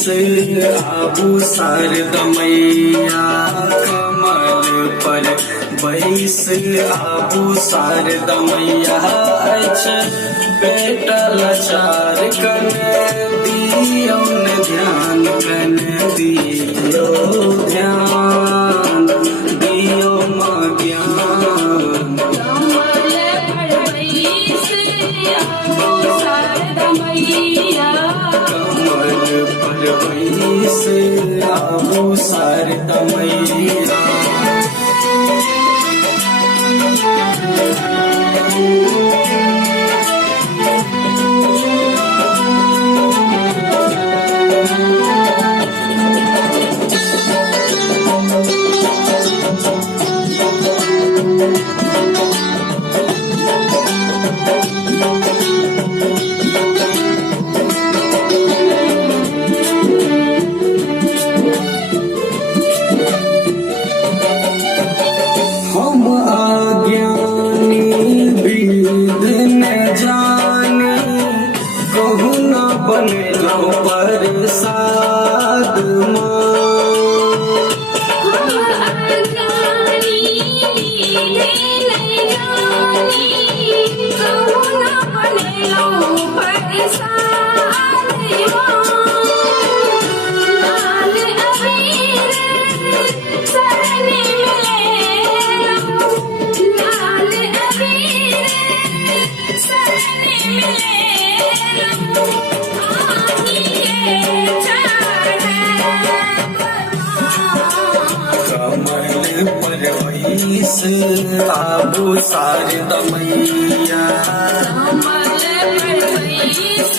आबू शारद मैया कमल पर बैस आबू शारद मैया बेटा लाचार कन दियो न ध्यान कन दियो ध्यान दियो माँ ज्ञान कमल पर बैस आबू शारद मैया कमल पर बैस आबू शारद मैया हम अज्ञानी विध न जाने कहूँ न बनेलो प्रसाद माँ हम अज्ञानी नहीं जानी कहूँ न बनेलो प्रसाद लाल अबीर शरण मिले लाल अबीर शरण मिले आही के चरण कमल पर बैस आबू शारद मैया कमल पर बैस